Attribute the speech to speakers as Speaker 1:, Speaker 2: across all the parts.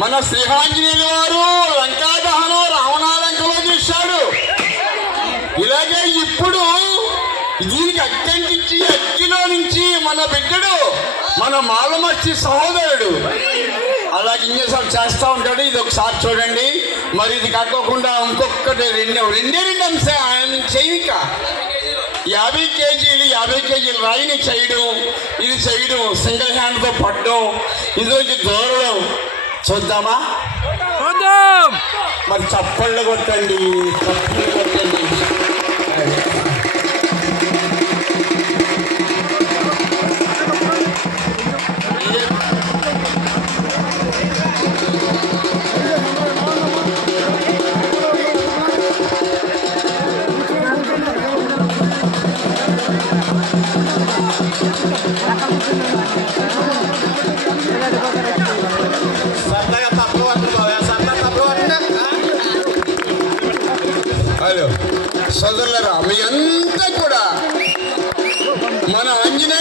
Speaker 1: మన శ్రీహాంజనేయులు వారు లంకా దహనం రావణాలంకలో చూశాడు. ఇలాగే ఇప్పుడు దీనికి అక్కంటించి అగ్గిలో నుంచి మన బిడ్డడు మన మాలమర్చి సహోదరుడు. అలాగే ఇంజసారి చేస్తూ ఉంటాడు ఇది ఒకసారి చూడండి. మరి ఇది కాకోకుండా ఇంకొకటి రెండు రెండే రెండు అంశం ఆయన చేయక. యాభై కేజీలు యాభై కేజీలు రాయిని చేయడం ఇది చేయడం సింగిల్ హ్యాండ్తో పట్టడం ఇది వచ్చి దూరడం చూద్దామా?
Speaker 2: చూద్దాం.
Speaker 1: మరి చప్పళ్ళు కొట్టండి చప్పళ్ళు కొట్టండి. సోదరులరా మీ అంతా కూడా మన ఆంజనేయ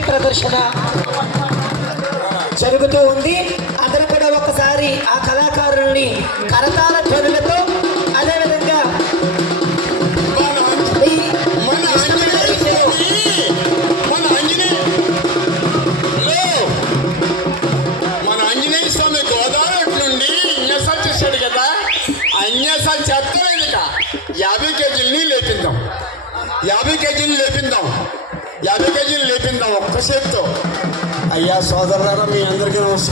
Speaker 3: శక్తి ప్రదర్శన జరుగుతూ ఉంది. అందరూ కూడా ఒకసారి ఆ కళాకారుల్ని కరతాల ధ్వనులతో అదేవిధంగా
Speaker 1: యాభై కేజీలని లేపిందాం. యాభై కేజీలు లేపిందాం. ఒక్క చేత్తో. అయ్యా సోదరులారా మీ అందరికీ నమస్కారం.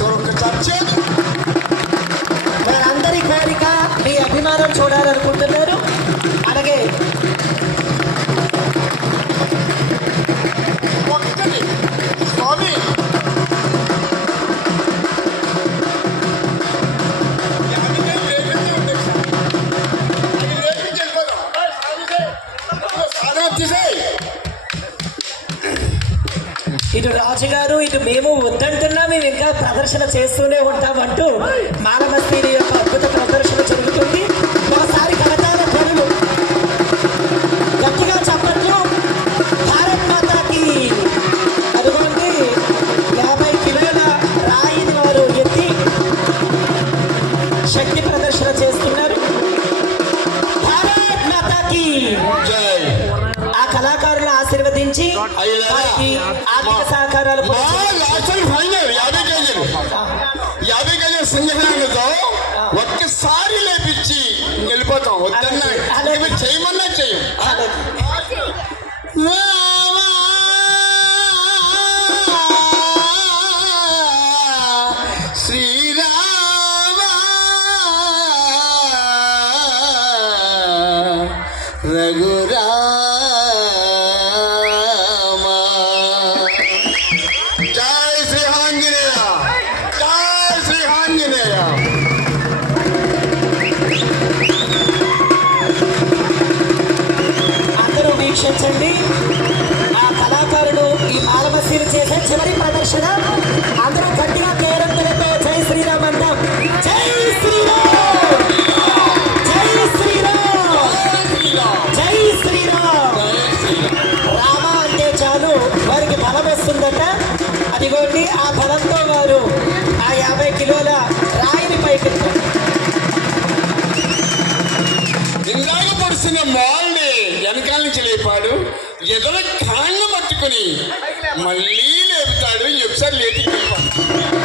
Speaker 3: ఇటు రాజుగారు ఇటు మేము వద్దంటున్నా మేము ఇంకా ప్రదర్శన చేస్తూనే ఉంటామంటూ మానవస్తీని యొక్క అద్భుత ప్రదర్శన ఆ కళాకారులను ఆశీర్వదించి. వారికి ఆర్థిక సహకారాలు
Speaker 1: యాభై కేజీల. సింగహాలతో ఒక్కసారి లేపించి వెళ్ళిపోతాం. వద్దన్నా చేయమన్నా చెయ్యం
Speaker 3: వీక్షించండి ఆ కళాకారుడు ఈ మాలమసీలు చేసే చివరి ప్రదర్శన. అందరూ గట్టిగా కేరంతులతో జై శ్రీరామ్ అంటాం. జై శ్రీరామ్. జై శ్రీరామ్. జై శ్రీరామ్ రామ అంటే చాలు వారికి బలం వస్తుందట. అదిగోండి ఆ బలంతో వారు ఆ యాభై కిలోల రాయిని పైకి
Speaker 1: ఇందాక లేచి లేపాడు. ఎదురు కాళ్ళు పట్టుకుని మళ్ళీ లేపుతాడు ఒకసారి
Speaker 3: లేచి లేపాడు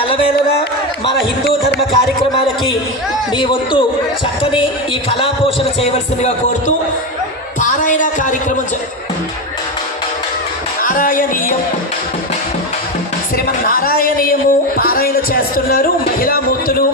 Speaker 3: ఎల్లవేళలా మన హిందూ ధర్మ కార్యక్రమాలకి మీ వంతు చక్కని ఈ కళా పోషణ చేయవలసిందిగా కోరుతూ పారాయణ కార్యక్రమం పారాయణీయం నారాయణీయం. శ్రీమన్ నారాయణీయము పారాయణ చేస్తున్నారు. మహిళా మూర్తులు